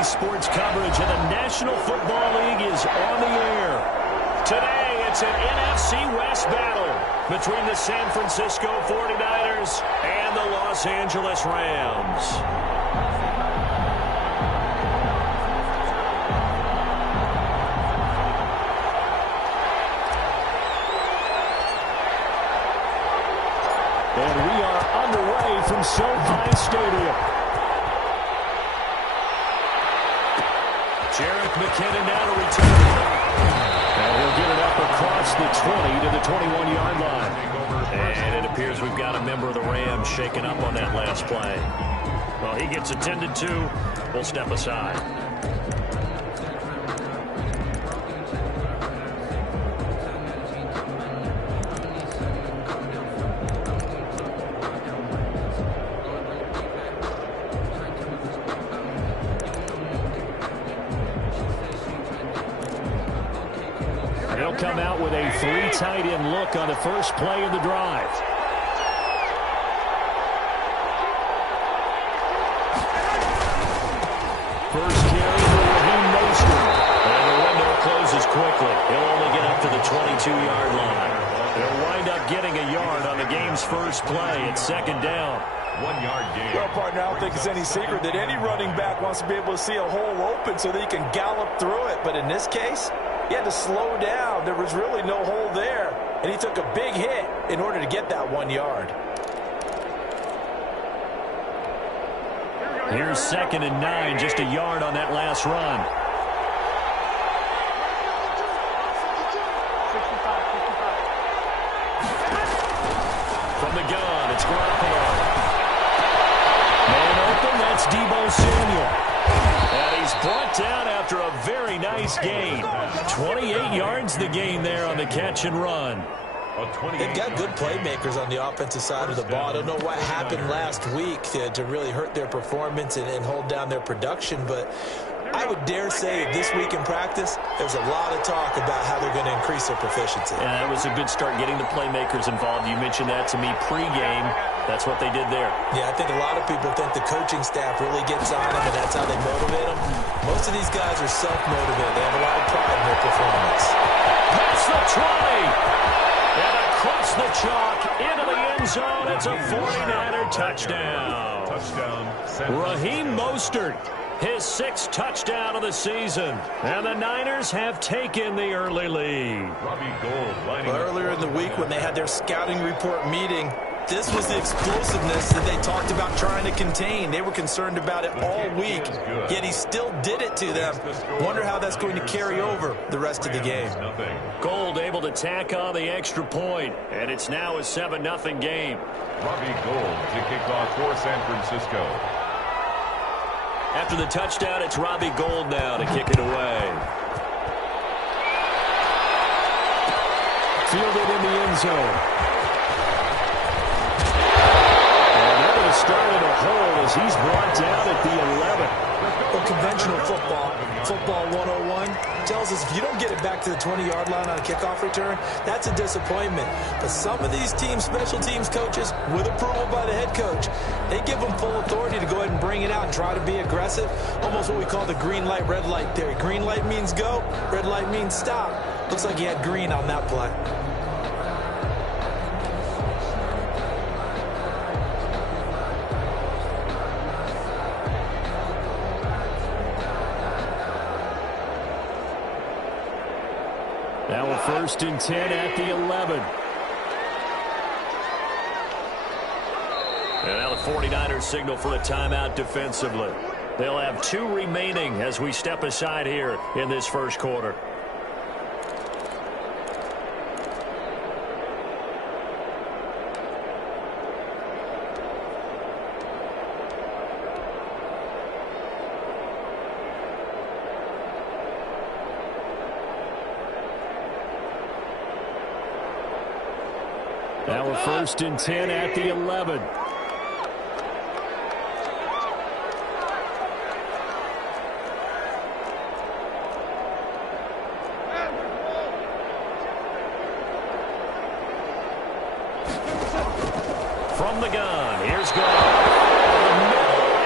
Daily sports coverage of the National Football League is on the air. Today, it's an NFC West battle between the San Francisco 49ers and the Los Angeles Rams. And we are underway from SoFi Stadium. Jerick McKinnon now to return. And he'll get it up across the 20 to the 21-yard line. And it appears we've got a member of the Rams shaken up on that last play. Well, he gets attended to. We'll step aside. They'll come out with a three tight end look on the first play of the drive. First carry for Raheem Mostert. And the window closes quickly. He'll only get up to the 22-yard line. They'll wind up getting a yard on the game's first play. It's second down. 1 yard gain. Well, partner, I don't think it's any secret that any running back wants to be able to see a hole open so that he can gallop through it. But in this case, he had to slow down. There was really no hole there. And he took a big hit in order to get that 1 yard. Here's 2nd and 9, just a yard on that last run. From the gun, it's Garoppolo. Man open, that's Deebo Samuel. And he's brought down after a very nice gain. 28 yards the gain there on the catch and run. They've got good playmakers on the offensive side of the ball. I don't know what happened last week to really hurt their performance and hold down their production, but I would dare say this week in practice, there's a lot of talk about how they're going to increase their proficiency. Yeah, that was a good start getting the playmakers involved. You mentioned that to me pregame. That's what they did there. Yeah, I think a lot of people think the coaching staff really gets on them, and that's how they motivate them. Most of these guys are self-motivated. They have a lot of pride in their performance. That's the 20. And across the chalk into the end zone. It's a 49er touchdown. Raheem Mostert, his 6th touchdown of the season. And the Niners have taken the early lead. Well, earlier in the week when they had their scouting report meeting, this was the explosiveness that they talked about trying to contain. They were concerned about it all week, yet he still did it to them. Wonder how that's going to carry over the rest of the game. Gold able to tack on the extra point, and it's now a 7-0 game. Robbie Gould to kick off for San Francisco. After the touchdown, it's Robbie Gould now to kick it away. Fielded in the end zone. Started a hole as he's brought down at the 11. Well, conventional football 101, tells us if you don't get it back to the 20-yard line on a kickoff return, that's a disappointment. But some of these teams, special teams coaches, with approval by the head coach, they give them full authority to go ahead and bring it out and try to be aggressive. Almost what we call the green light, red light theory. Green light means go, red light means stop. Looks like he had green on that play. Now a 1st and 10 at the 11. And now the 49ers signal for a timeout defensively. They'll have 2 remaining as we step aside here in this first quarter. Now a 1st and 10 at the 11. From the gun, here's Gould.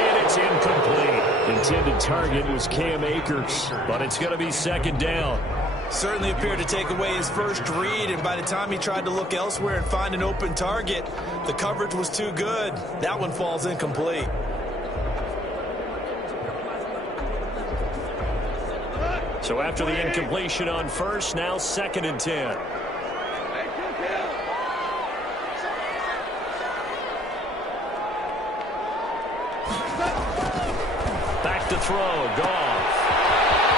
And it's incomplete. intended target was Cam Akers, but it's going to be second down. Certainly appeared to take away his first read, and by the time he tried to look elsewhere and find an open target, the coverage was too good. That one falls incomplete. So after the incompletion on first, now 2nd and 10. Back to throw, Goff.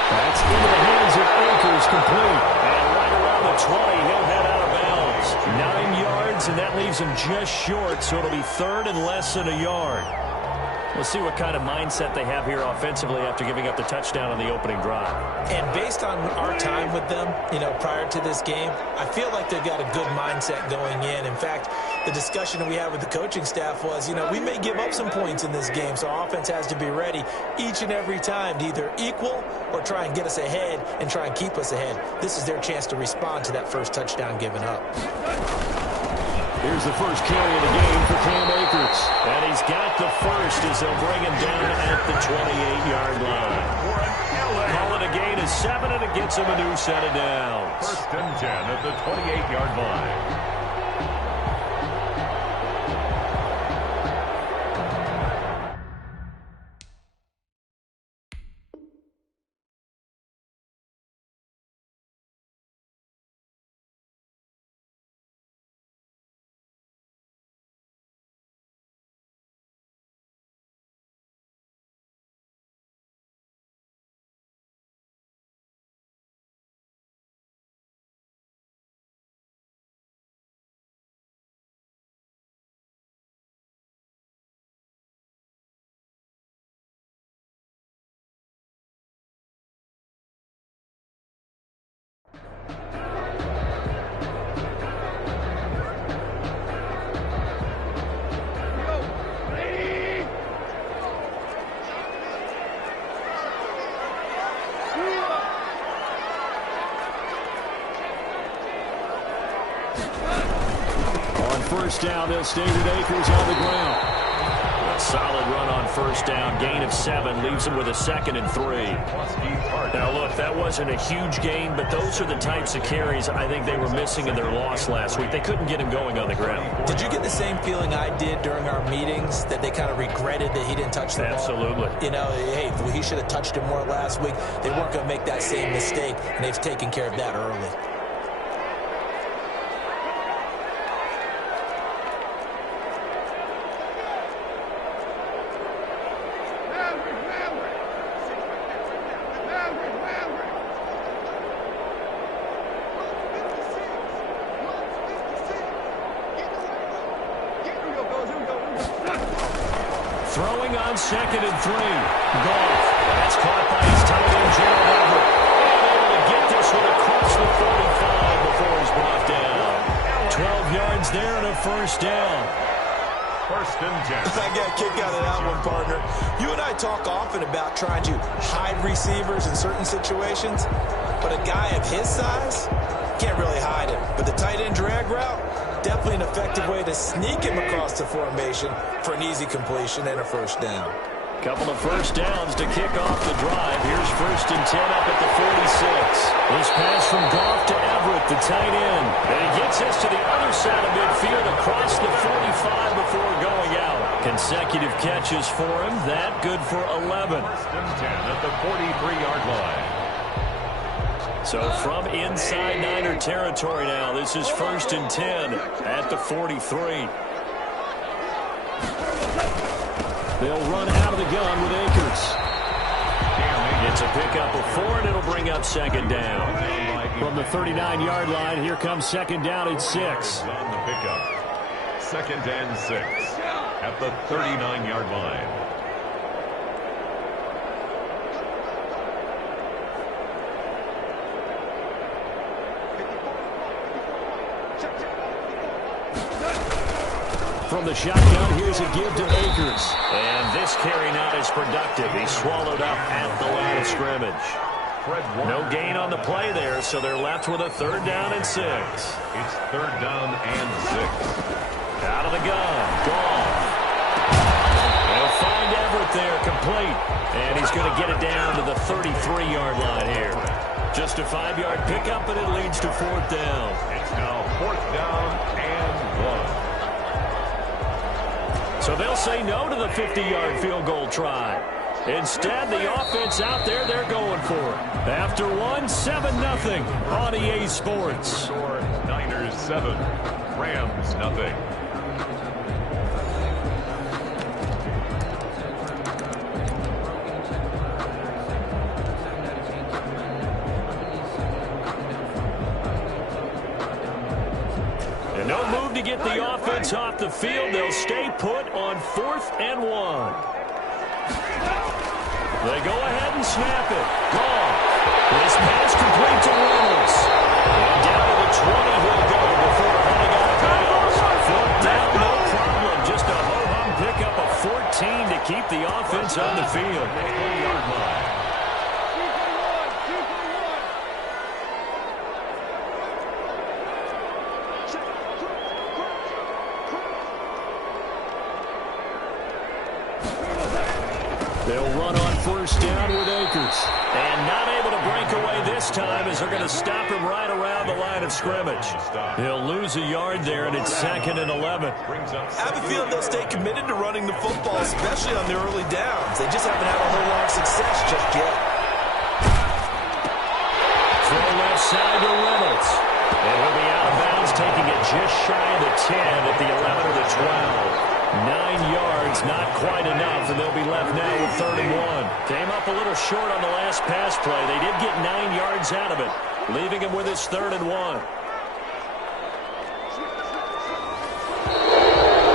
That's into the hands of Akers, complete. And right around the 20, he'll head out of bounds. 9 yards, and that leaves him just short, so it'll be 3rd and less than a yard. We'll see what kind of mindset they have here offensively after giving up the touchdown on the opening drive. And based on our time with them, prior to this game, I feel like they've got a good mindset going in. In fact, the discussion that we had with the coaching staff was, we may give up some points in this game, so our offense has to be ready each and every time to either equal or try and get us ahead and try and keep us ahead. This is their chance to respond to that first touchdown given up. Here's the first carry of the game for Cam Akers. And he's got the first as they'll bring him down at the 28-yard line. Call it a gain of 7, and it gets him a new set of downs. 1st and 10 at the 28-yard line. First down, they'll stay with Akers on the ground. A solid run on first down. Gain of 7 leaves him with a 2nd and 3. Now, look, that wasn't a huge gain, but those are the types of carries I think they were missing in their loss last week. They couldn't get him going on the ground. Did you get the same feeling I did during our meetings, that they kind of regretted that he didn't touch the ball? Absolutely. Hey, he should have touched him more last week. They weren't going to make that same mistake, and they've taken care of that early. Throwing on 2nd and 3. Goff. That's caught by his tight end, Gerald Everett. And able to get this one across the 45 before he's brought down. 12 yards there and a first down. 1st and 10. I got a kick out of that one, partner. You and I talk often about trying to hide receivers in certain situations, but a guy of his size can't really hide it. But the tight end drag route, definitely an effective way to sneak him across the formation for an easy completion and a first down. Couple of first downs to kick off the drive. Here's 1st and 10 up at the 46. This pass from Goff to Everett, the tight end. And he gets us to the other side of midfield across the 45 before going out. Consecutive catches for him. That good for 11. 1st and 10 at the 43-yard line. So from inside Niner territory now, this is 1st and 10 at the 43. They'll run out of the gun with Akers. It's a pickup of 4, and it'll bring up 2nd down. From the 39-yard line, here comes 2nd down and 6. On the pickup. 2nd and 6 at the 39-yard line. From the shotgun, here's a give to Akers. And this carry not as productive. He's swallowed up at the line of scrimmage. No gain on the play there, so they're left with a 3rd down and 6. It's 3rd down and 6. Out of the gun. Goff. They'll find Everett there, complete. And he's going to get it down to the 33-yard line here. Just a 5-yard pickup, and it leads to 4th down. It's now 4th down and 1. So they'll say no to the 50-yard field goal try. Instead, the offense out there, they're going for it. After one, 7-0 on EA Sports. Score, Niners 7, Rams nothing. And no move to get the offense off the field. They'll stay put on 4th and 1. They go ahead and snap it. Gone. This pass complete to Reynolds. And down to the 20 he'll go before running out of bounds. 4th down, no problem. Just a ho-hum pickup of 14 to keep the offense on the field. 20-yard line. They'll run on 1st down with Akers. And not able to break away this time as they're going to stop him right around the line of scrimmage. He'll lose a yard there, and it's 2nd and 11. I have a feeling they'll stay committed to running the football, especially on the early downs. They just haven't had a whole lot of success just yet. Throw left side to Reynolds. And he'll be out of bounds, taking it just shy of the 10 at the 11 or the 12. 9 yards, not quite enough, and they'll be left now with 3rd and 1. Came up a little short on the last pass play. They did get 9 yards out of it, leaving him with his 3rd and 1.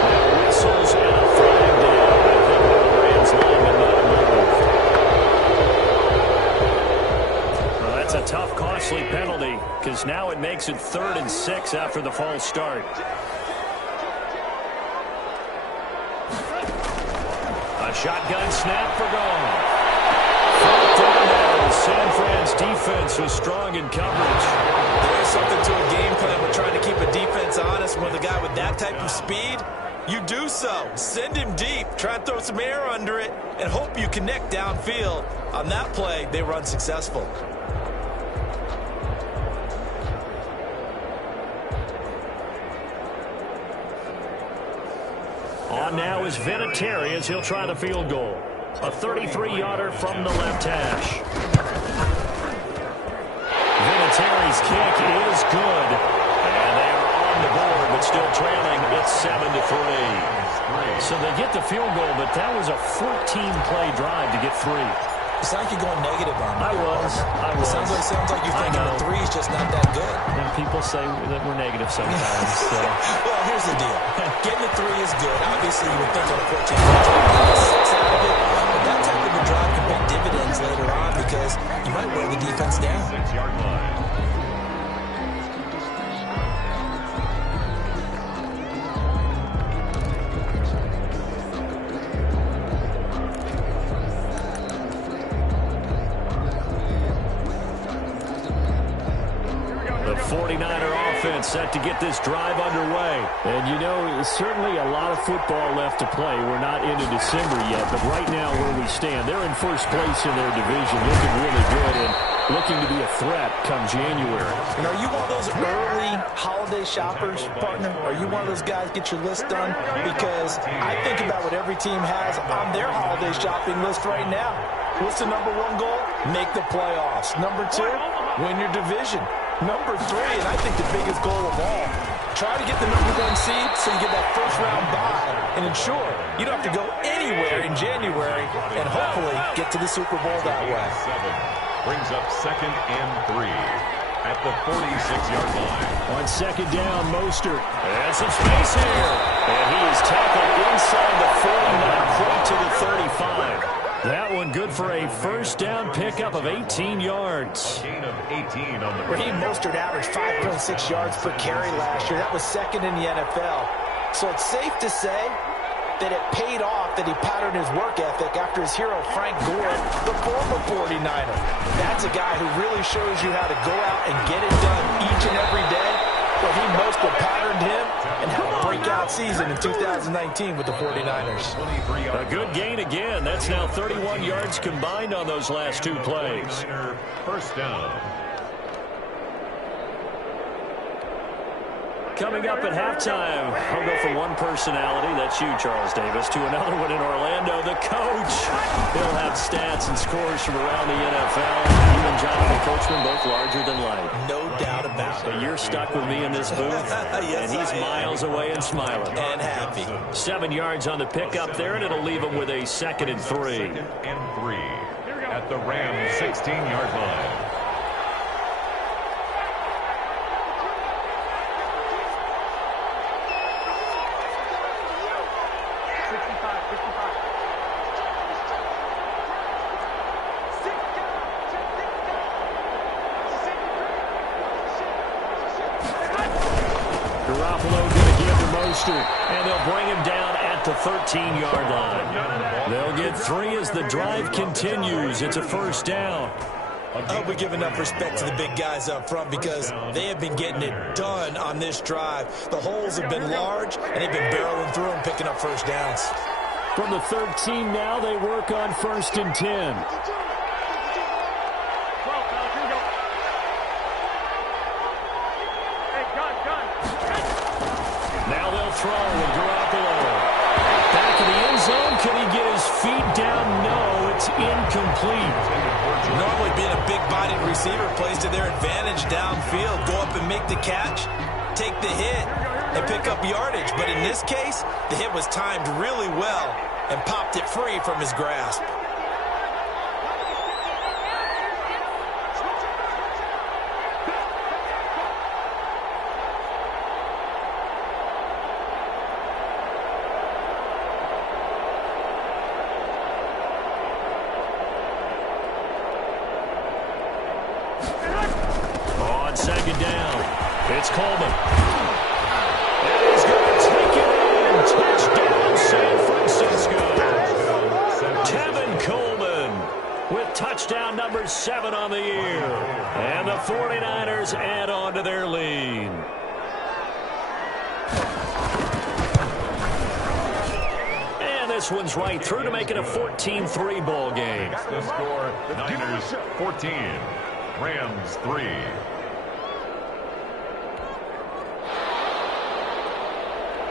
Now whistles and a flag down. I think the Rams lineman might have moved. Well, that's a tough, costly penalty, because now it makes it 3rd and 6 after the false start. A shotgun snap for gone. 4th down now. San Fran's defense was strong in coverage. There's something to a game plan with trying to keep a defense honest. With a guy with that type of speed, you do so. Send him deep. Try and throw some air under it and hope you connect downfield. On that play, they were unsuccessful. On now is Vinatieri as he'll try the field goal. A 33-yarder from the left hash. Vinatieri's kick is good. And they are on the board, but still trailing. It's 7-3. So they get the field goal, but that was a 14-play drive to get 3. It's like you're going negative on me. I was. It sounds like you're thinking the 3 is just not that good. And people say that we're negative sometimes. So. Well, here's the deal. Getting the 3 is good. Obviously, you would think on a 14-play drive, you get 6 out of it. But that type of a drive can pay dividends later on because you might wear the defense down. 6-yard line. The 49er offense set to get this drive underway. And, you know, certainly a lot of football left to play. We're not into December yet, but right now where we stand, they're in first place in their division, looking really good and looking to be a threat come January. And are you one of those early holiday shoppers, partner? Are you one of those guys get your list done? Because I think about what every team has on their holiday shopping list right now. What's the number 1 goal? Make the playoffs. Number 2, win your division. Number 3, and I think the biggest goal of all, try to get the number 1 seed so you get that first-round bye and ensure you don't have to go anywhere in January and hopefully get to the Super Bowl that way. 7 brings up 2nd and 3 at the 46-yard line. On 2nd down, Mostert. And some space here. And he is tackled inside the 40, not quite to the 35. That one good for a first down pickup of 18 yards. A gain of 18 on the Raheem Mostert averaged 5.6 yards per carry last year. That was 2nd in the NFL. So it's safe to say that it paid off that he patterned his work ethic after his hero Frank Gore, the former 49er. That's a guy who really shows you how to go out and get it done each and every day. Raheem Mostert patterned him and helped break out season in 2019 with the 49ers. A good gain again. That's now 31 yards combined on those last two plays. First down. Coming up at halftime, I'll go from one personality, that's you, Charles Davis, to another one in Orlando, the coach. He'll have stats and scores from around the NFL. You and Jonathan Coachman, both larger than life. No doubt about it. But you're stuck with me in this booth, yes, and he's miles away and smiling. And happy. 7 yards on the pickup there, and it'll leave him with a 2nd and 3. 2nd and 3 at the Rams' 16-yard line. And they'll bring him down at the 13-yard line. They'll get 3 as the drive continues. It's a first down. I hope we give enough respect to the big guys up front because they have been getting it done on this drive. The holes have been large, and they've been barreling through them, picking up first downs. From the 13 now, they work on 1st and 10. Now they'll throw with Garoppolo. Back in the end zone. Can he get his feet down? No, it's incomplete. Normally being a big-bodied receiver plays to their advantage downfield. Go up and make the catch, take the hit, and pick up yardage. But in this case, the hit was timed really well and popped it free from his grasp. On 2nd down, it's Coleman. And he's going to take it in. Touchdown, San Francisco. Tevin Coleman with touchdown number 7 on the year. And the 49ers add on to their lead. And this one's right through to make it a 14-3 ball game. The score, Niners 14. Rams 3.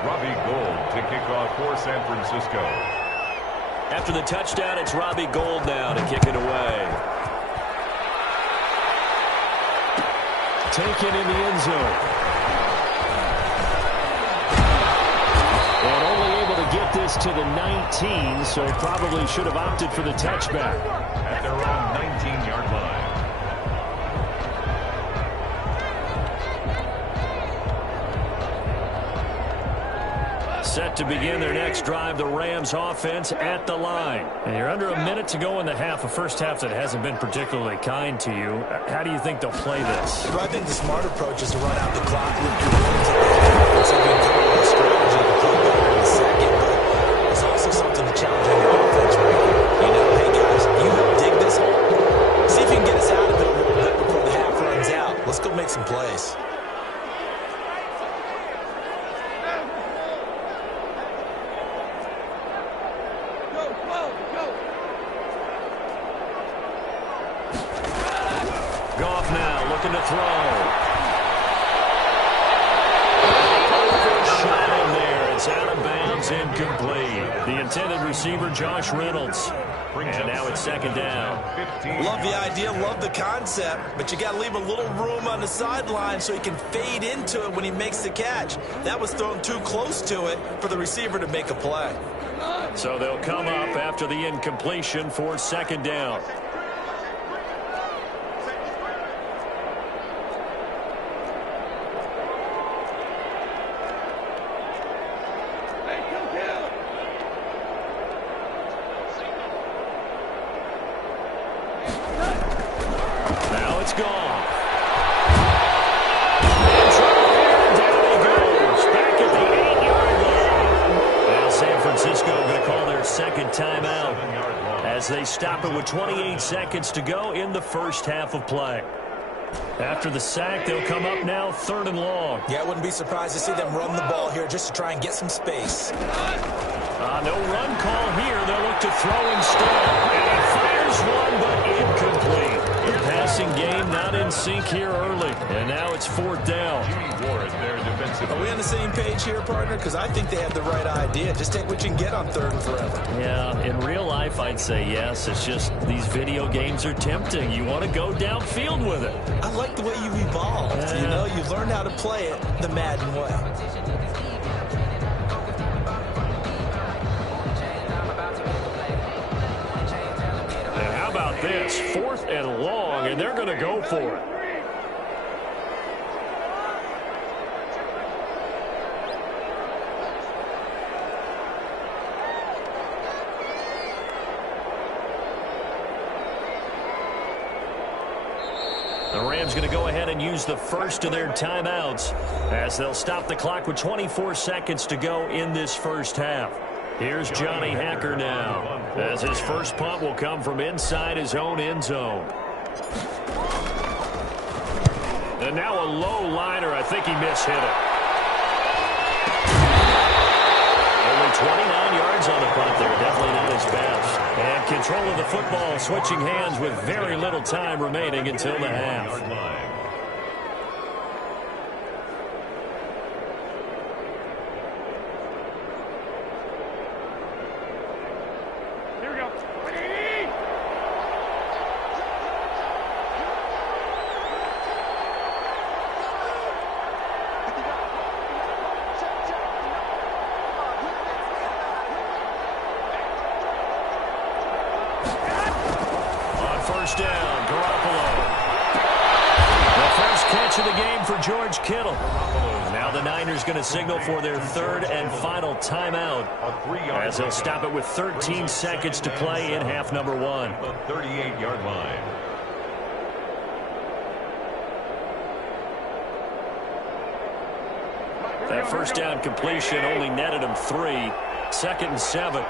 Robbie Gould to kick off for San Francisco. After the touchdown, it's Robbie Gould now to kick it away. Taken in the end zone. And only able to get this to the 19, so probably should have opted for the touchback. At their own 19-yard line. Set to begin their next drive, the Rams offense at the line. And you're under a minute to go in the half, a first half that hasn't been particularly kind to you. How do you think they'll play this? Well, I think the smart approach is to run out the clock, look your wins at the half, and see if you can come up with a strategy to play better in the second. But there's also something to challenge on your offense right here. You know, hey guys, you help dig this hole. See if you can get us out of it a little bit before the half runs out. Let's go make some plays. Goff now looking to throw. Shot in there. It's out of bounds, incomplete. The intended receiver, Josh Reynolds. And now it's 2nd down. Love the idea, love the concept, but you got to leave a little room on the sideline so he can fade into it when he makes the catch. That was thrown too close to it for the receiver to make a play. So they'll come up after the incompletion for 2nd down. Now it's gone. Down he goes. Back at the 8-yard line. Now San Francisco going to call their 2nd timeout as they stop it with 28 seconds to go in the first half of play. After the sack, they'll come up now 3rd and long. Yeah, I wouldn't be surprised to see them run the ball here just to try and get some space. No run call here. They'll look to throw instead. And he fires one, but incomplete. The passing game not in sync here early. And now it's 4th down. Are we on the same page here, partner? Because I think they have the right idea. Just take what you can get on 3rd and forever. Yeah, in real life, I'd say yes. It's just these video games are tempting. You want to go downfield with it. I like the way you've evolved. You know, you've learned how to play it the Madden way. And how about this? 4th and long, and they're going to go for it. The Rams going to go ahead and use the first of their timeouts as they'll stop the clock with 24 seconds to go in this first half. Here's Johnny Hacker now as his first punt will come from inside his own end zone. And now a low liner. I think he mishit it. Only 29 yards on the punt there. Definitely not his best. And control of the football switching hands with very little time remaining until the half. Here we go. First down, Garoppolo. The first catch of the game for George Kittle. Now the Niners going to signal for their 3rd and final timeout as they'll stop it with 13 seconds to play in half number 1. The 38-yard line. That first down completion only netted him 3. 2nd and 7.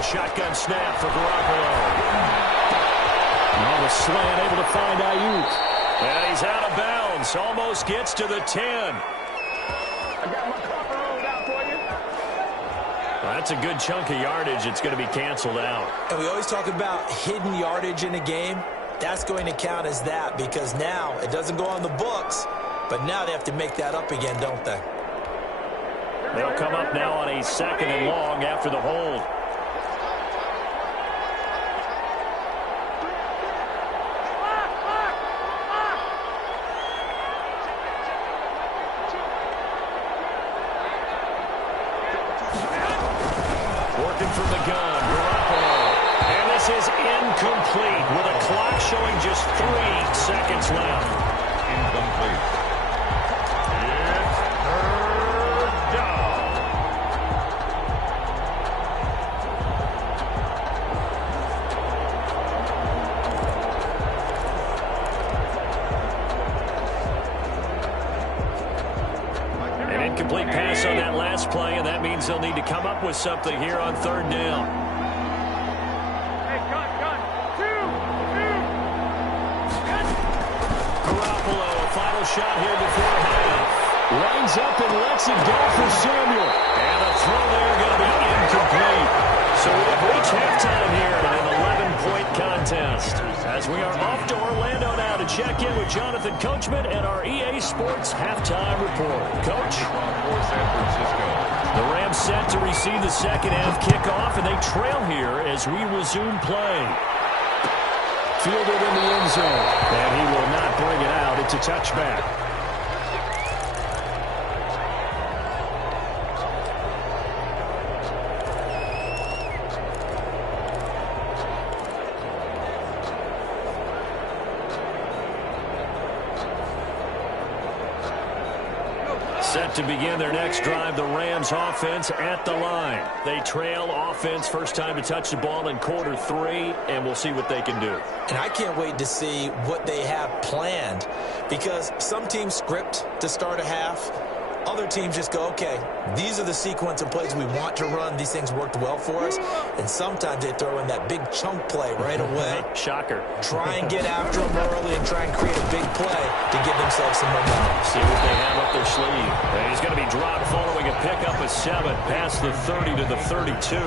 Shotgun snap for Garoppolo. Now the slant able to find Ayuk. And he's out of bounds. Almost gets to the 10. I got my cover rolled out for you. Well, that's a good chunk of yardage. It's going to be canceled out. And we always talk about hidden yardage in a game. That's going to count as that because now it doesn't go on the books, but now they have to make that up again, don't they? They'll come up now on a 2nd and long after the hold. From the gun, Garoppolo. And this is incomplete with a clock showing just 3 seconds left. Incomplete. It's 3rd down. An incomplete pass on that last play, and that means they'll need to come up with something here on 3rd down. Hey, gun. Garoppolo, a final shot here before half. Lines up and lets it go for Samuel. And the throw there going to be incomplete. So we have reached halftime here in an 11-point contest. As we are off to Orlando now to check in with Jonathan Coachman and our EA Sports halftime report. Coach? For San Francisco. The Rams set to receive the second half kickoff, and they trail here as we resume play. Fielded in the end zone, and he will not bring it out. It's a touchback. Set to begin their next drive, the Rams offense at the line. They trail offense, first time to touch the ball in quarter 3, and we'll see what they can do. And I can't wait to see what they have planned because some teams script to start a half. Other teams just go, okay, these are the sequence of plays we want to run. These things worked well for us. And sometimes they throw in that big chunk play right away. Shocker. Try and get after them early and try and create a big play to give themselves some momentum. See what they have up their sleeve. And he's going to be dropped following a pickup of 7 past the 30 to the 32.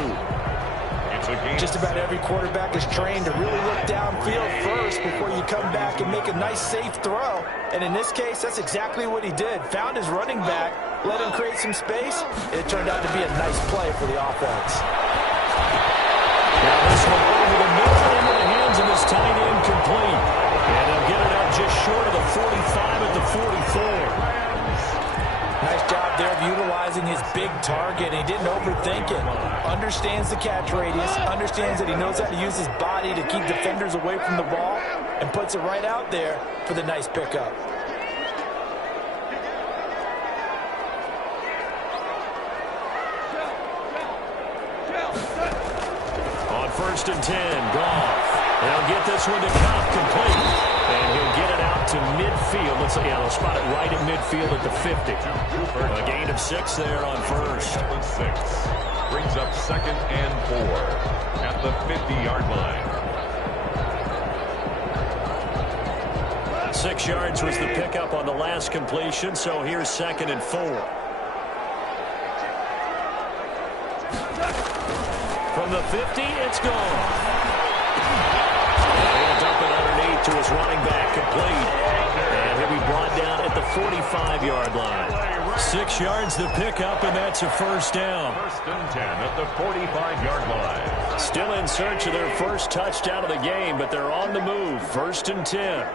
Just about every quarterback is trained to really look downfield first before you come back and make a nice, safe throw. And in this case, that's exactly what he did. Found his running back, let him create some space. It turned out to be a nice play for the offense. Now this one over the middle into the hands of his tight end complete. And they'll get it up just short of the 45 at the 44. Nice job there of utilizing his big target. He didn't overthink it. Understands the catch radius. Understands that he knows how to use his body to keep defenders away from the ball. And puts it right out there for the nice pickup. On 1st and 10, Goff. They'll get this one to Cobb complete. And he'll get it out to midfield. Looks like, yeah, they'll spot it right at midfield at the 50. A gain of 6 there on 1st. 6 brings up 2nd and 4 at the 50-yard line. 6 yards was the pickup on the last completion, so here's 2nd and 4. From the 50, it's gone. He'll dump it underneath to his running back, complete. And he'll be brought down at the 45-yard line. 6 yards the pickup, and that's a 1st down. 1st and 10 at the 45-yard line. Still in search of their first touchdown of the game, but they're on the move. 1st and 10.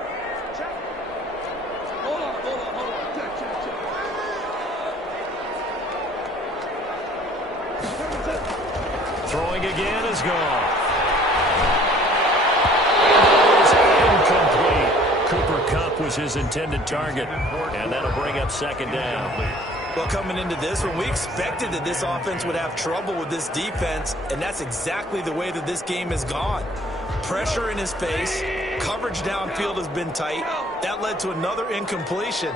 Throwing again is gone. Incomplete. Cooper Kupp was his intended target, and that'll bring up 2nd down. Well, coming into this one, we expected that this offense would have trouble with this defense, and that's exactly the way that this game has gone. Pressure in his face, coverage downfield has been tight. That led to another incompletion.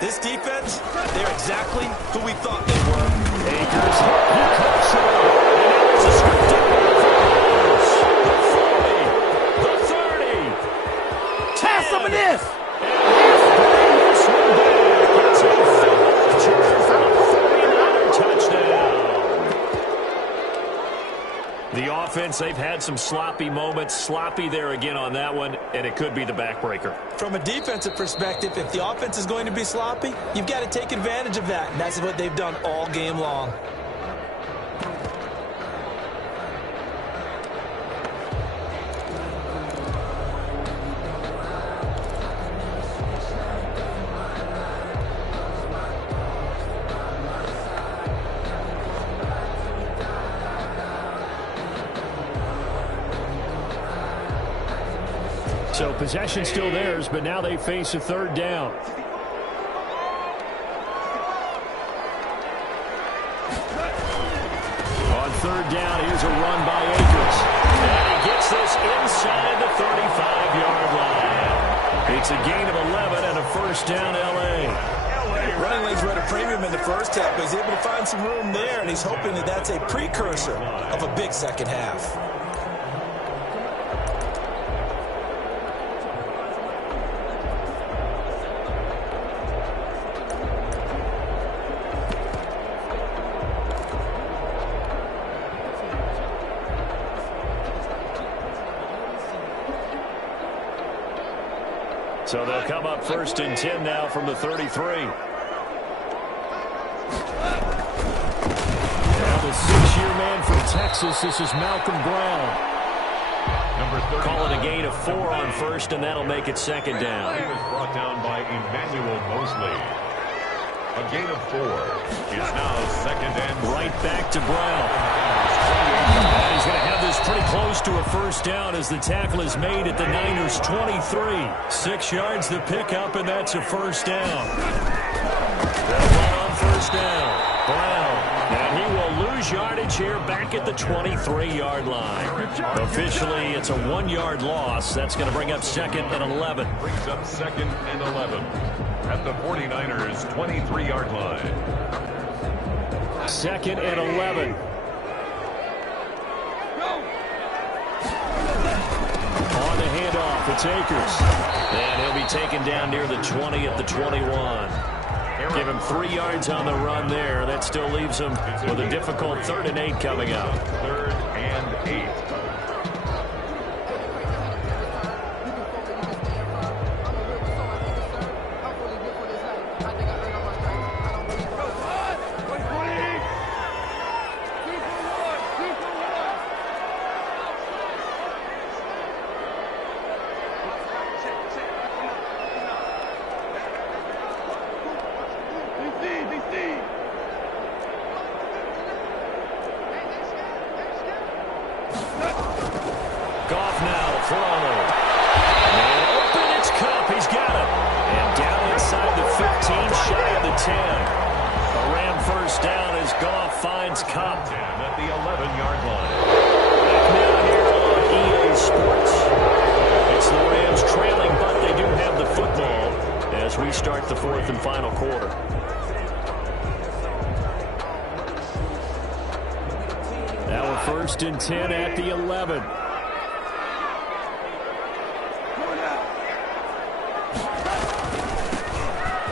This defense, they're exactly who we thought they were. Akers, he cuts it. And it's a scripted the 40, the 30, 10. Have some of this. The offense, they've had some sloppy moments. Sloppy there again on that one, and it could be the backbreaker. From a defensive perspective, if the offense is going to be sloppy, you've got to take advantage of that, and that's what they've done all game long. So possession still theirs, but now they face a 3rd down. On 3rd down, here's a run by Akers. And he gets this inside the 35-yard line. It's a gain of 11 and a 1st down, L.A. Running lanes were at a premium in the first half, but he's able to find some room there, and he's hoping that that's a precursor of a big second half. So they'll come up 1st and 10 now from the 33. Now the 6-year man from Texas, this is Malcolm Brown. Calling a gain of 4 on 1st, and that'll make it 2nd down. He was brought down by Emmanuel Mosley. A gain of 4. It's now 2nd and right back to Brown. And he's going to have this pretty close to a 1st down as the tackle is made at the Niners' 23. 6 yards the pickup, and that's a 1st down. They'll run on 1st down. Brown, and he will lose yardage yardage here back at the 23-yard line. Officially, it's a 1-yard loss. That's going to bring up 2nd and 11. Brings up 2nd and 11 at the 49ers' 23-yard line. 2nd and 11. On the handoff, it's Akers. And he'll be taken down near the 20 at the 21. Give him 3 yards on the run there. That still leaves him with a difficult 3rd and 8 coming up. 3rd and 8. Goff now to throw. And open, it's Cup. He's got it. And down inside the 15, shy of the 10. A Ram first down as Goff finds Cup. At the 11-yard line. Now here on EA Sports. It's the Rams trailing, but they do have the football as we start the 4th and final quarter. Now a 1st and 10 at the 11.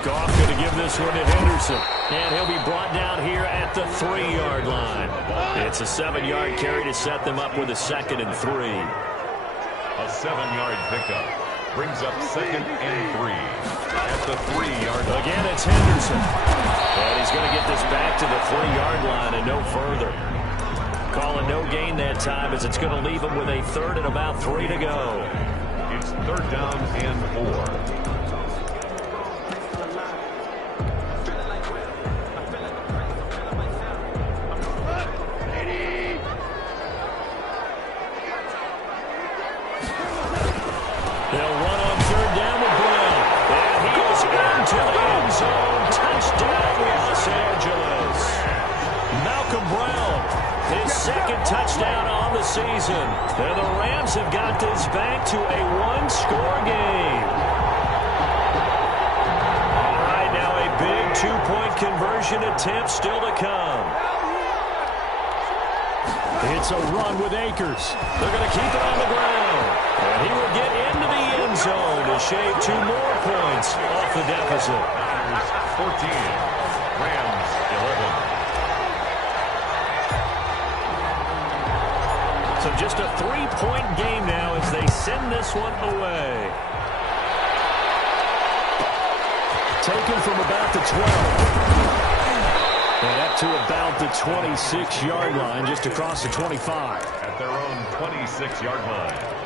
Goff going to give this one to Henderson. And he'll be brought down here at the 3-yard line. It's a 7-yard carry to set them up with a 2nd and 3. A 7-yard pickup. Brings up 2nd and 3 at the 3-yard line. Again, it's Henderson. And he's going to get this back to the 3-yard line and no further. Calling no gain that time as it's going to leave him with a 3rd and about 3 to go. It's 3rd down and 4. They'll run on 3rd down with Brown. And he is into the end zone. Touchdown, Los Angeles. Malcolm Brown, his 2nd touchdown on the season. And the Rams have got this back to a 1-score game. All right, now a big 2-point conversion attempt still to come. It's a run with Akers. They're going to keep it on the ground. And he will get into the end zone to shave 2 more points off the deficit. 14, Rams 11. So just a 3-point game now as they send this one away. Taken from about the 12. And up to about the 26-yard line, just across the 25. At their own 26-yard line.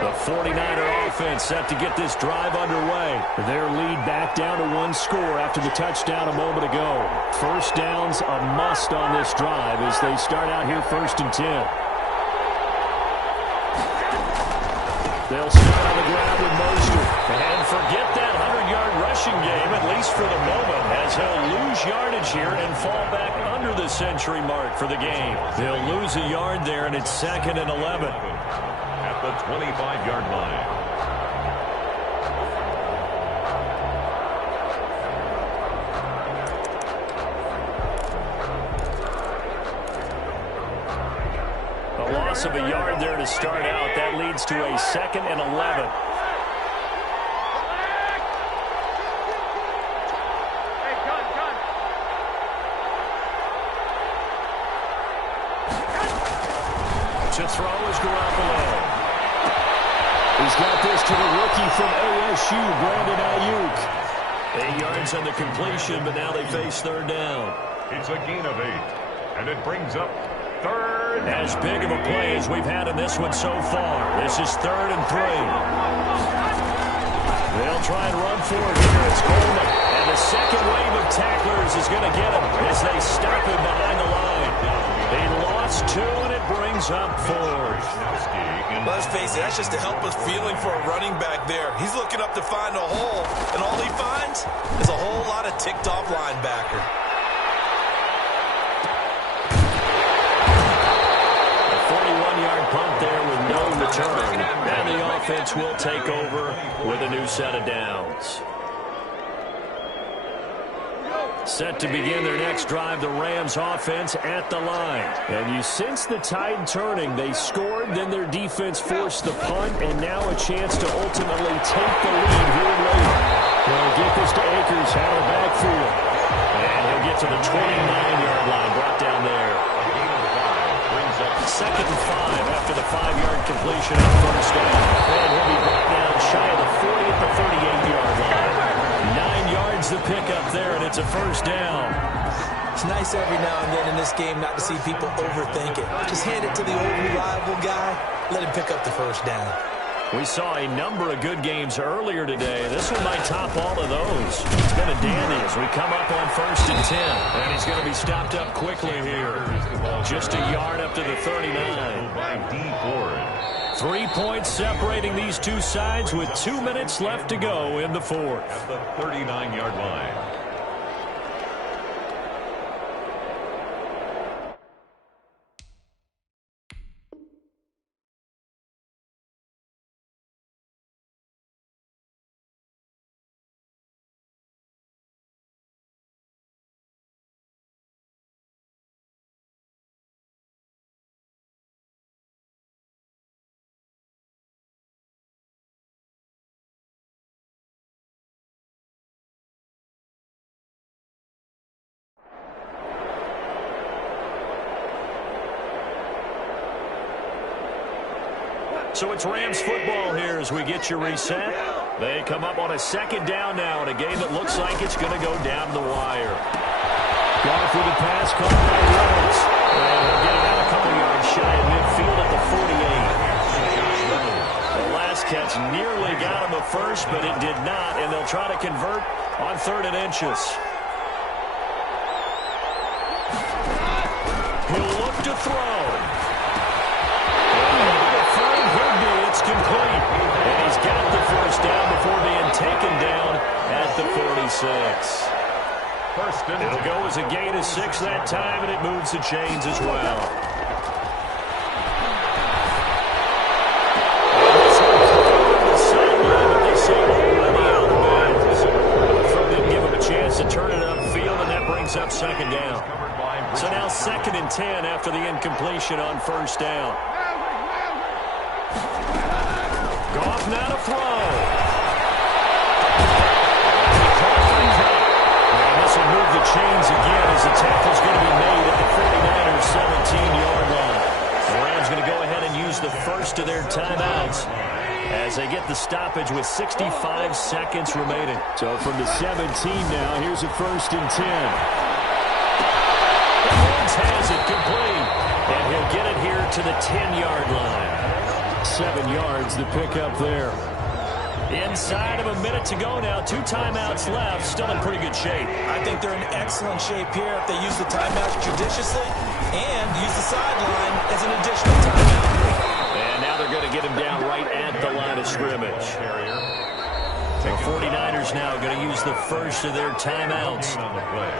The 49er offense set to get this drive underway. Their lead back down to 1 score after the touchdown a moment ago. First down's a must on this drive as they start out here 1st and 10. They'll start on the ground with Mostert. And forget that 100-yard rushing game, at least for the moment, as he'll lose yardage here and fall back under the century mark for the game. They'll lose a yard there, and it's 2nd and 11. At the 25-yard line. A loss of a yard there to start out. That leads to a 2nd and 11. To throw is Garoppolo. He's got this to the rookie from ASU, Brandon Ayuk. 8 yards on the completion, but now they face 3rd down. It's a gain of 8, and it brings up 3rd. As big of a play as we've had in this one so far. This is 3rd and 3. They'll try and run for it here. It's Coleman. And And a second wave of tacklers is going to get him as they stop him behind the line. He lost 2, and it brings up 4th. Let's face it, that's just a helpless feeling for a running back there. He's looking up to find a hole, and all he finds is a whole lot of ticked-off linebacker. A 41-yard punt there with no return. And the offense will take over with a new set of downs. Set to begin their next drive, the Rams offense at the line. And you sense the tide turning. They scored, then their defense forced the punt, and now a chance to ultimately take the lead here late. They'll get this to Akers out of the backfield. And he'll get to the 29-yard line, brought down there. Second and 5 after the 5-yard completion on first down. And he'll be brought down shy of the 40 at the 38-yard line. 9 yards the pickup there, and it's a first down. It's nice every now and then in this game not to see people overthink it. Just hand it to the old reliable guy, let him pick up the first down. We saw a number of good games earlier today. This one might top all of those. It's been a dandy as we come up on first and 10. And he's going to be stopped up quickly here. Just a yard up to the 39. 3 points separating these two sides with 2 minutes left to go in the 4th. At the 39-yard line. So it's Rams football here as we get you reset. They come up on a second down now in a game that looks like it's going to go down the wire. Going through the pass call by Reynolds. And he'll get it out a couple yards shy of midfield at the 48. The last catch nearly got him the first, but it did not, and they'll try to convert on 3rd and inches. He'll look to throw. It's complete, and he's got the first down before being taken down at the 46. It'll go as a gain of 6 that time, and it moves the chains as well. Give him a chance to turn it upfield, and that brings up second down. So now 2nd and 10 after the incompletion on first down. Goff now to throw. And this will move the chains again as the tackle's going to be made at the 49ers 17-yard line. The Rams going to go ahead and use the first of their timeouts as they get the stoppage with 65 seconds remaining. So from the 17 now, here's a 1st and 10. Woods has it complete, and he'll get it here to the 10-yard line. 7 yards, the pickup there. Inside of a minute to go now. 2 timeouts left. Still in pretty good shape. I think they're in excellent shape here if they use the timeouts judiciously and use the sideline as an additional timeout. And now they're going to get him down right at the line of scrimmage. The 49ers now going to use the first of their timeouts.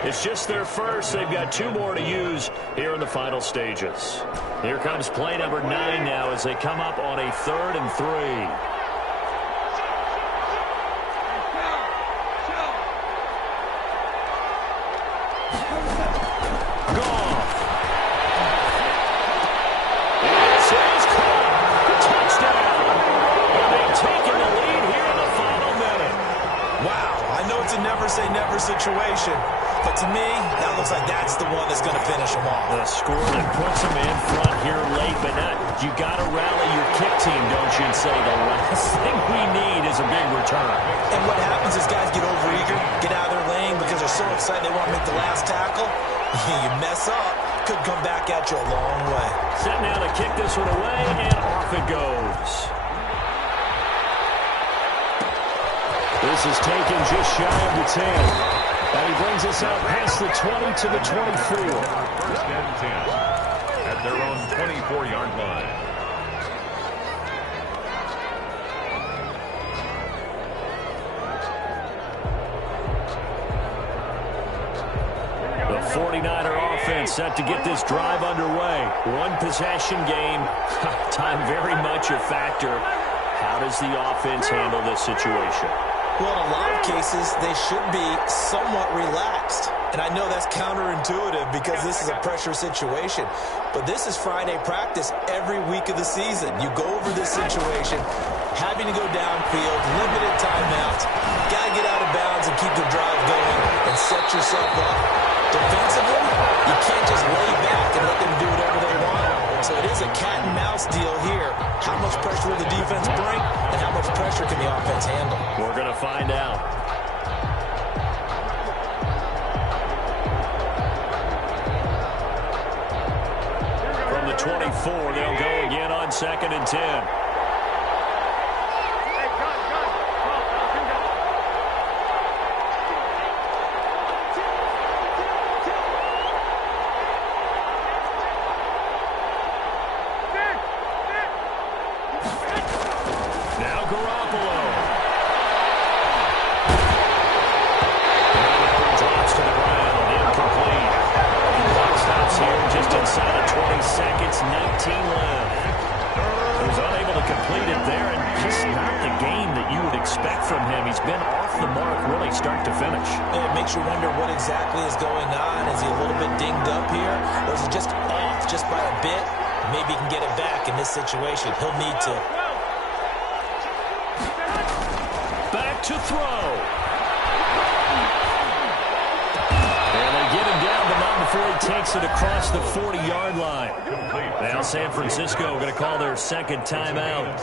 It's just their first. They've got 2 more to use here in the final stages. Here comes play number 9 now as they come up on a 3rd and 3. Never situation. But to me, that looks like that's the one that's going to finish them off. The score that puts them in front here late, but not. You got to rally your kick team, don't you, and say the last thing we need is a big return. And what happens is guys get overeager, get out of their lane because they're so excited they want to make the last tackle. You mess up, could come back at you a long way. Set now to kick this one away, and off it goes. The This is taken just shy of the 10. And he brings us out past the 20 to the 24. First and 10 at their own 24-yard line. The 49er offense set to get this drive underway. One possession game. Time very much a factor. How does the offense handle this situation? Well, in a lot of cases, they should be somewhat relaxed. And I know that's counterintuitive because this is a pressure situation. But this is Friday practice every week of the season. You go over this situation, having to go downfield, limited timeouts, got to get out of bounds and keep the drive going and set yourself up. Defensively, you can't just lay back and let them do whatever they want. So it is a cat-and-mouse deal here. How much pressure will the defense bring, and how much pressure can the offense handle? We're going to find out. From the 24, they'll go again on 2nd and 10. You wonder what exactly is going on. Is he a little bit dinged up here? Or is he just off just by a bit? Maybe he can get it back in this situation. He'll need to. Back to throw. And they get him down, but not before he takes it across the 40-yard line. Now San Francisco going to call their second timeout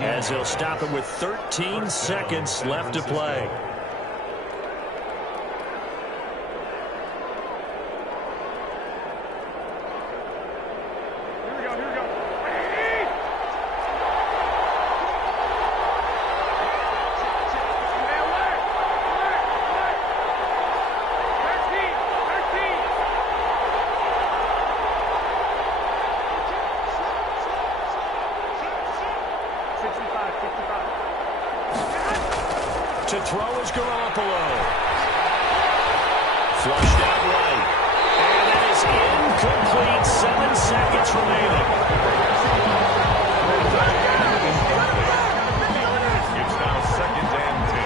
as they'll stop it with 13 seconds left to play. To throw is Garoppolo. Flushed out right. And it is incomplete. 7 seconds remaining. It's now 2nd and 10.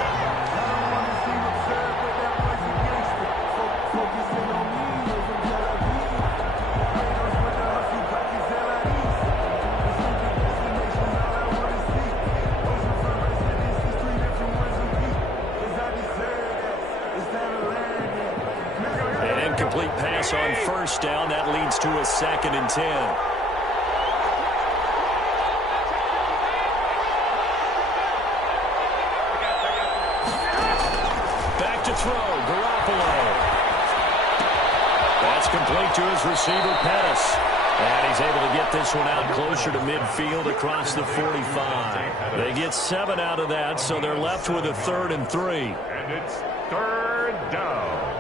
Complete pass on first down. That leads to a 2nd and 10. Back to throw. Garoppolo. That's complete to his receiver, Pettis. And he's able to get this one out closer to midfield across the 45. They get 7 out of that, so they're left with a 3rd and 3. And it's 3rd down.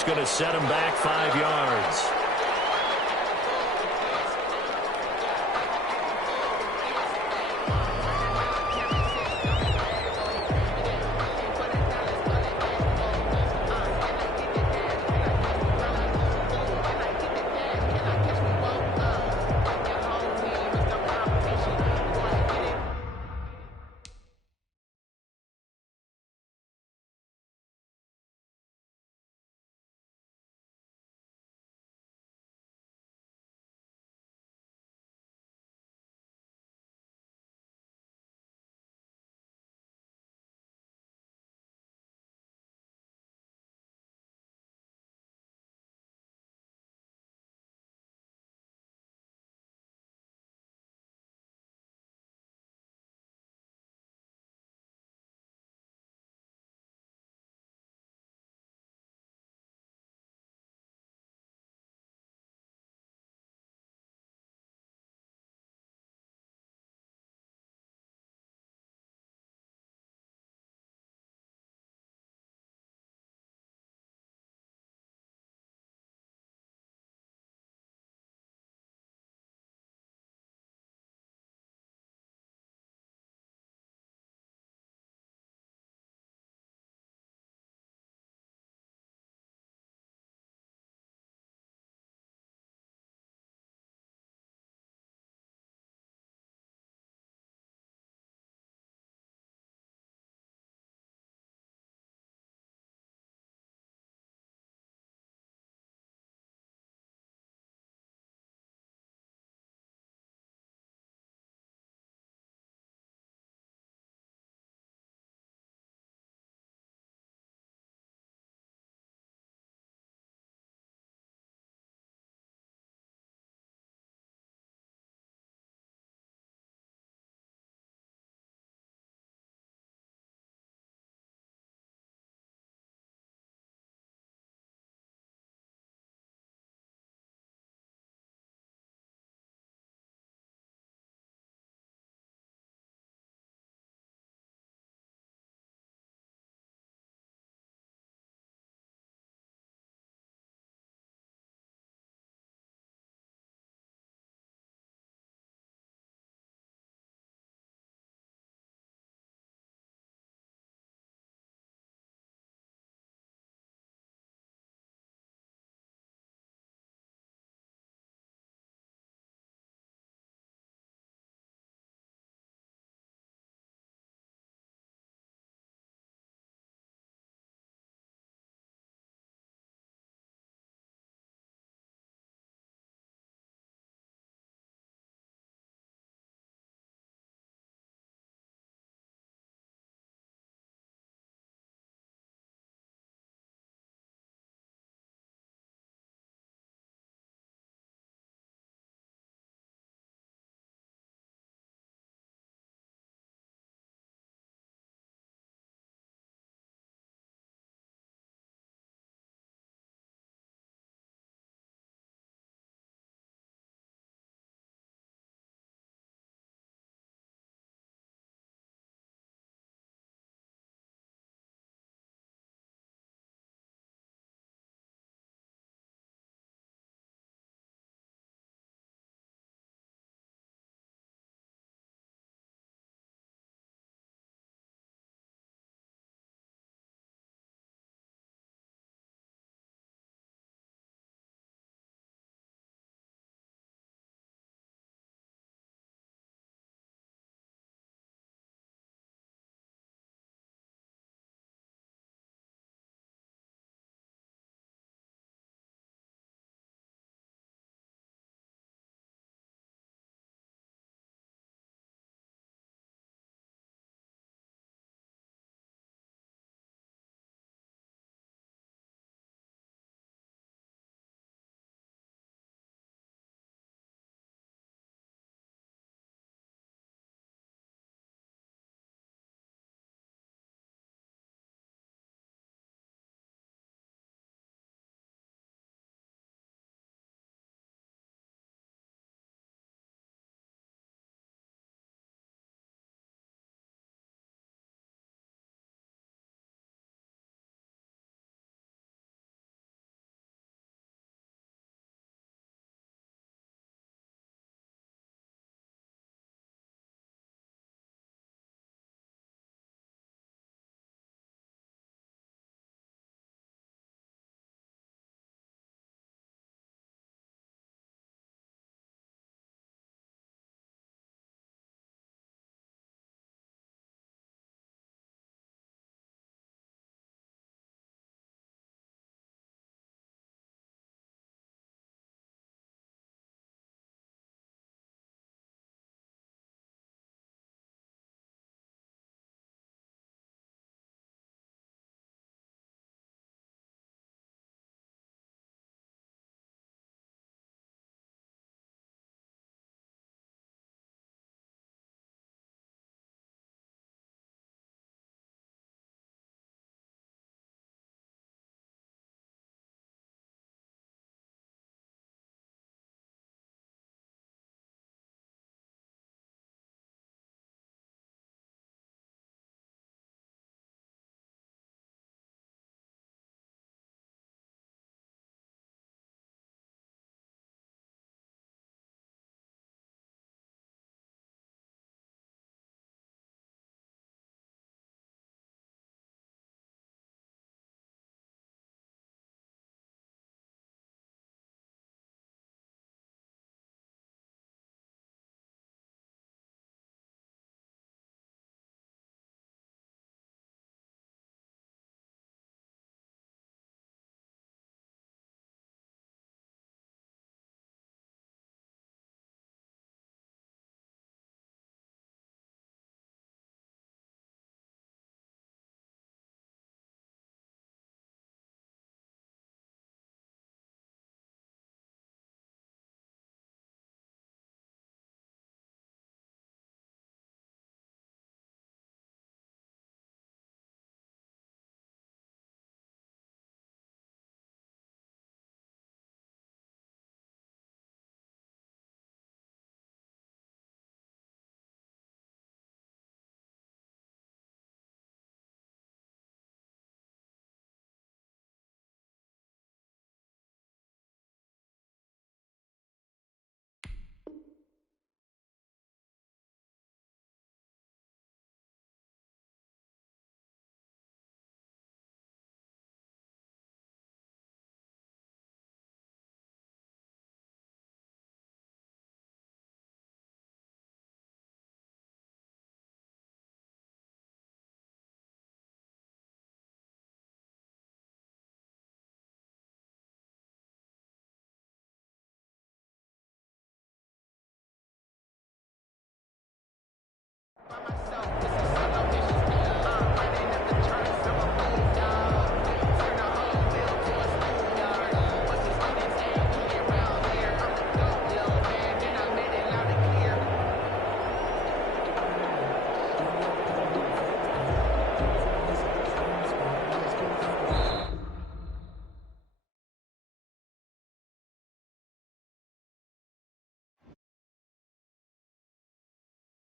That's going to set him back 5 yards.